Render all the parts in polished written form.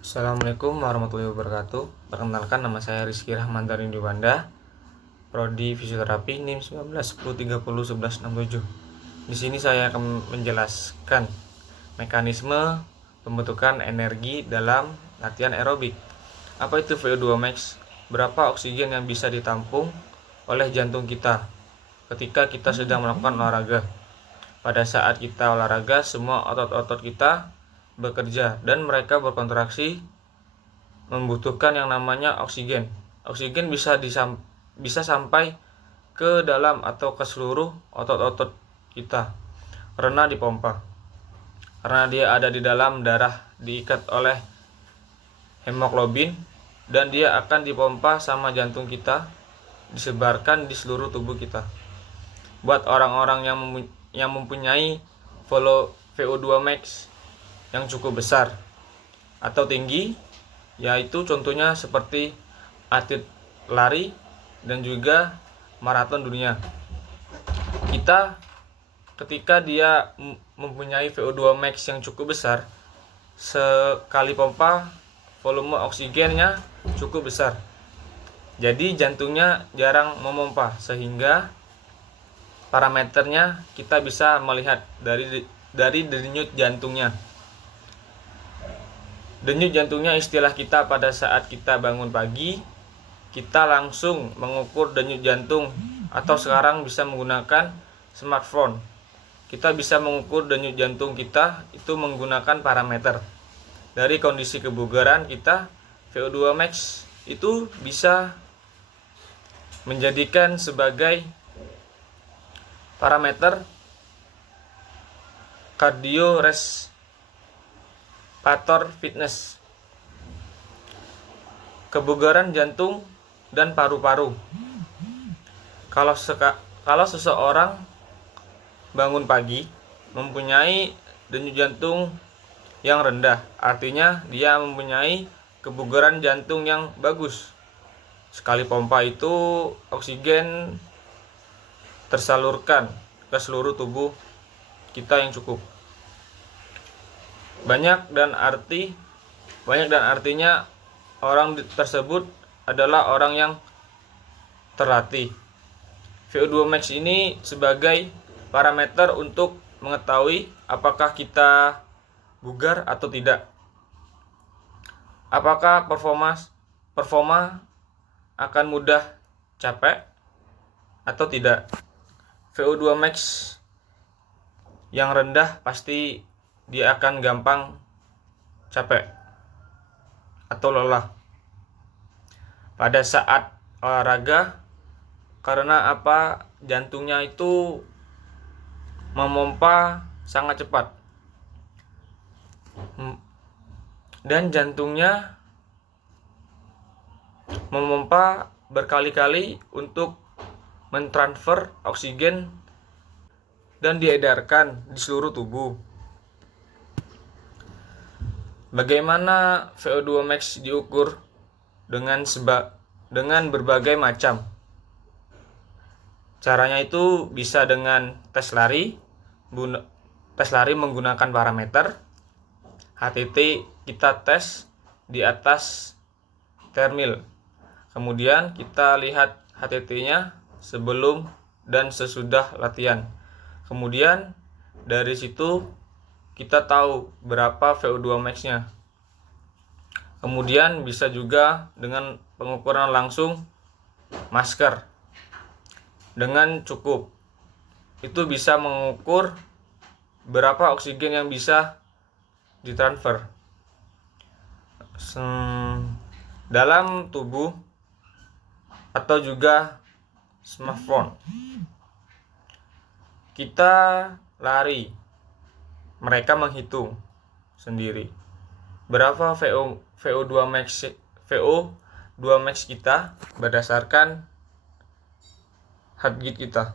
Assalamualaikum warahmatullahi wabarakatuh. Perkenalkan, nama saya Rizky Rahmantarin Dewanda, Prodi Fisioterapi NIM 1910301167. Di sini saya akan menjelaskan mekanisme pembentukan energi dalam latihan aerobik. Apa itu VO2 max? Berapa oksigen yang bisa ditampung oleh jantung kita ketika kita sedang melakukan olahraga? Pada saat kita olahraga, semua otot-otot kita bekerja dan mereka berkontraksi membutuhkan yang namanya oksigen. Oksigen bisa sampai ke dalam atau ke seluruh otot-otot kita karena dipompa. Karena dia ada di dalam darah, diikat oleh hemoglobin, dan dia akan dipompa sama jantung kita, disebarkan di seluruh tubuh kita. Buat orang-orang yang mempunyai VO2 max yang cukup besar atau tinggi, yaitu contohnya seperti atlet lari dan juga maraton dunia. Kita ketika dia mempunyai VO2 max yang cukup besar, sekali pompa volume oksigennya cukup besar. Jadi jantungnya jarang memompa, sehingga parameternya kita bisa melihat dari denyut jantungnya. Denyut jantungnya istilah kita pada saat kita bangun pagi, kita langsung mengukur denyut jantung, atau sekarang bisa menggunakan smartphone. Kita bisa mengukur denyut jantung kita itu menggunakan parameter. Dari kondisi kebugaran kita, VO2 max itu bisa menjadikan sebagai parameter cardiorespiratory fitness, kebugaran jantung dan paru-paru. Kalau seseorang bangun pagi mempunyai denyut jantung yang rendah, artinya dia mempunyai kebugaran jantung yang bagus. Sekali pompa itu oksigen tersalurkan ke seluruh tubuh kita yang cukup banyak, dan artinya orang tersebut adalah orang yang terlatih. VO2 max ini sebagai parameter untuk mengetahui apakah kita bugar atau tidak, apakah performa akan mudah capek atau tidak. VO2 max yang rendah pasti dia akan gampang capek atau lelah pada saat olahraga. Karena apa? Jantungnya itu memompa sangat cepat, dan jantungnya memompa berkali-kali untuk mentransfer oksigen dan diedarkan di seluruh tubuh. Bagaimana VO2 max diukur? Dengan berbagai macam caranya. Itu bisa dengan tes lari menggunakan parameter HTT. Kita tes di atas treadmill, kemudian kita lihat HTT-nya sebelum dan sesudah latihan. Kemudian dari situ kita tahu berapa VO2 max-nya. Kemudian bisa juga dengan pengukuran langsung masker dengan cukup. Itu bisa mengukur berapa oksigen yang bisa ditransfer dalam tubuh, atau juga smartphone. Kita lari, mereka menghitung sendiri berapa VO2 max kita berdasarkan heartbeat kita.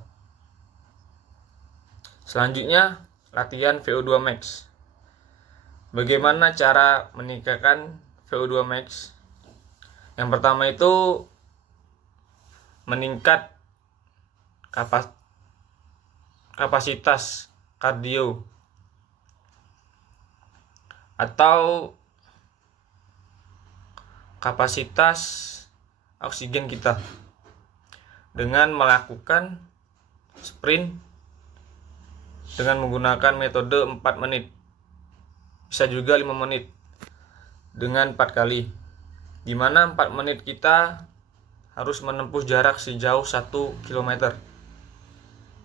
Selanjutnya, latihan VO2 max. Bagaimana cara meningkatkan VO2 max? Yang pertama itu meningkat kapasitas kardio atau kapasitas oksigen kita dengan melakukan sprint dengan menggunakan metode 4 menit. Bisa juga 5 menit dengan 4 kali. Di mana 4 menit kita harus menempuh jarak sejauh 1 km.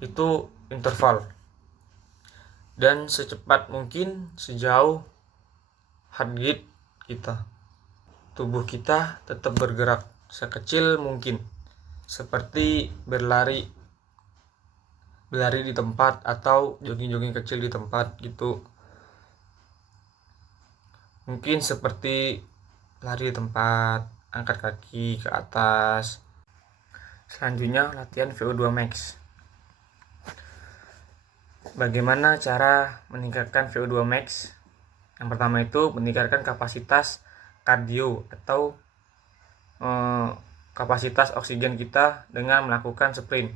Itu interval. Dan secepat mungkin sejauh heartbeat kita. Tubuh kita tetap bergerak sekecil mungkin, seperti berlari di tempat atau jogging kecil di tempat gitu. Mungkin seperti lari di tempat, angkat kaki ke atas. Selanjutnya latihan VO2 max. Bagaimana cara meningkatkan VO2 max? Yang pertama itu meningkatkan kapasitas kardio atau kapasitas oksigen kita dengan melakukan sprint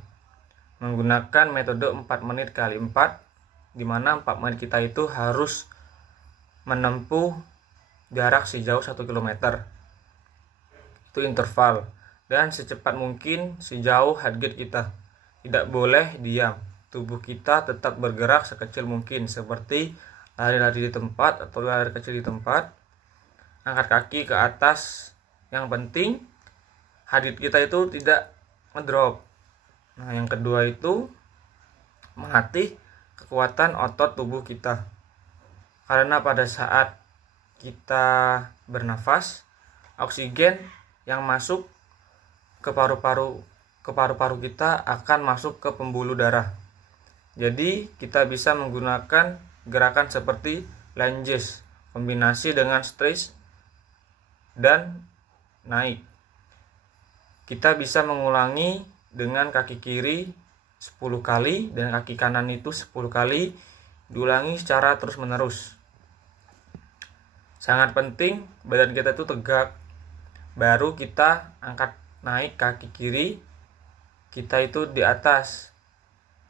menggunakan metode 4 menit kali 4, di mana 4 menit kita itu harus menempuh jarak sejauh 1 km. Itu interval. Dan secepat mungkin sejauh heartbeat kita. Tidak boleh diam. Tubuh kita tetap bergerak sekecil mungkin, seperti lari-lari di tempat atau lari kecil di tempat, angkat kaki ke atas. Yang penting heartbeat kita itu tidak ngedrop. Nah, yang kedua itu melatih kekuatan otot tubuh kita. Karena pada saat kita bernafas, oksigen yang masuk ke paru-paru kita akan masuk ke pembuluh darah. Jadi kita bisa menggunakan gerakan seperti lunges, kombinasi dengan stretch dan naik. Kita bisa mengulangi dengan kaki kiri 10 kali dan kaki kanan itu 10 kali, diulangi secara terus menerus. Sangat penting badan kita itu tegak. Baru kita angkat naik kaki kiri kita itu di atas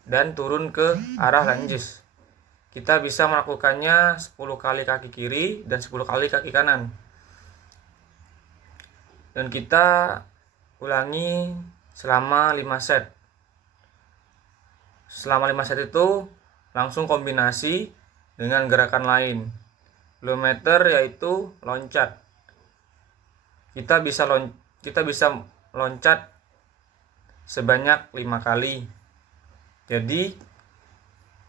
dan turun ke arah lunges. Kita bisa melakukannya 10 kali kaki kiri dan 10 kali kaki kanan. Dan kita ulangi selama 5 set. Selama 5 set itu langsung kombinasi dengan gerakan lain. Kilometer yaitu loncat. Kita bisa loncat sebanyak 5 kali. Jadi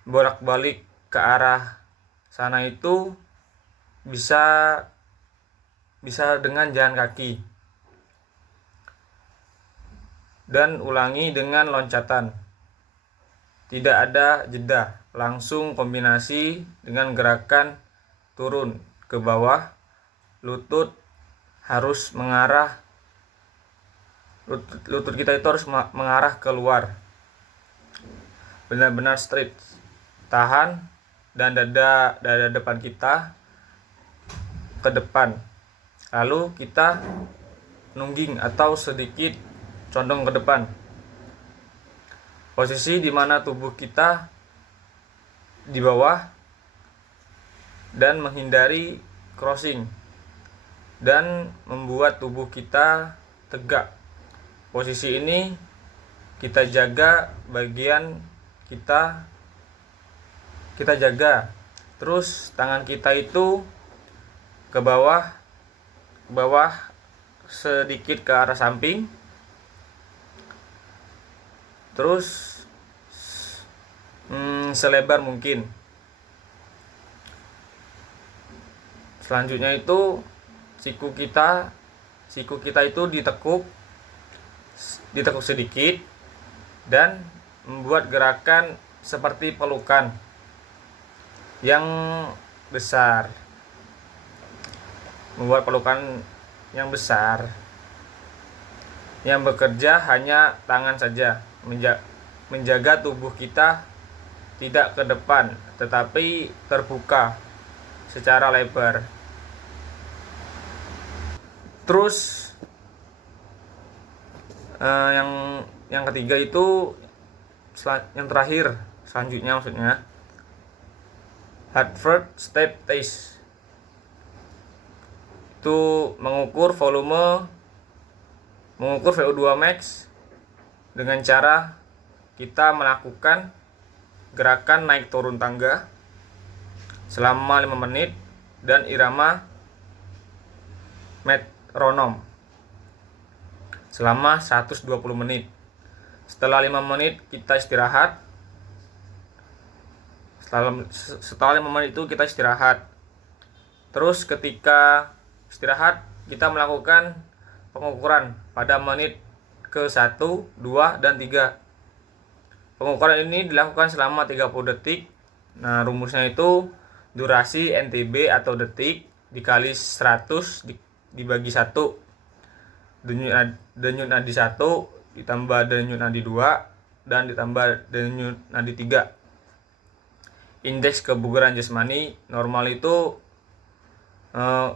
bolak-balik ke arah sana itu bisa dengan jalan kaki. Dan ulangi dengan loncatan. Tidak ada jeda, langsung kombinasi dengan gerakan turun ke bawah. Lutut harus mengarah, lutut kita itu harus mengarah keluar. Benar-benar straight. Tahan dan dada depan kita ke depan. Lalu kita nungging atau sedikit condong ke depan. Posisi di mana tubuh kita di bawah dan menghindari crossing dan membuat tubuh kita tegak. Posisi ini kita jaga bagian kita jaga. Terus tangan kita itu ke bawah sedikit ke arah samping. Terus selebar mungkin. Selanjutnya itu siku kita itu ditekuk sedikit dan membuat gerakan seperti pelukan yang besar. Membuat pelukan yang besar. Yang bekerja hanya tangan saja, menjaga tubuh kita tidak ke depan tetapi terbuka secara lebar. Terus yang ketiga itu yang terakhir, selanjutnya maksudnya heart first step test. itu mengukur volume, mengukur VO2 max dengan cara kita melakukan gerakan naik turun tangga selama 5 menit dan irama metronom selama 120 menit. Setelah 5 menit kita istirahat. Setelah 5 menit itu kita istirahat. Terus ketika istirahat kita melakukan pengukuran pada menit ke 1, 2, dan 3. Pengukuran ini dilakukan selama 30 detik. Nah, rumusnya itu durasi NTB atau detik dikali 100 dibagi 1. Denyut nadi 1 ditambah denyut nadi 2 dan ditambah denyut nadi 3. Indeks kebugaran jasmani normal itu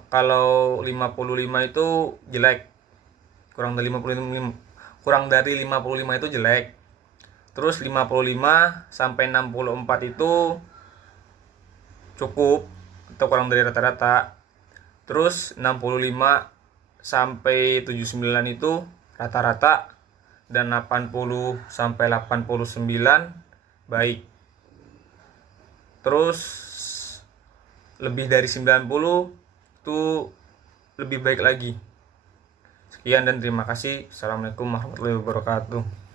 kalau 55 itu jelek. Kurang dari 55 itu jelek. Terus 55 sampai 64 itu cukup atau kurang dari rata-rata. Terus 65 sampai 79 itu rata-rata, dan 80 sampai 89 baik. Terus lebih dari 90 itu lebih baik lagi. Sekian dan terima kasih. Assalamualaikum warahmatullahi wabarakatuh.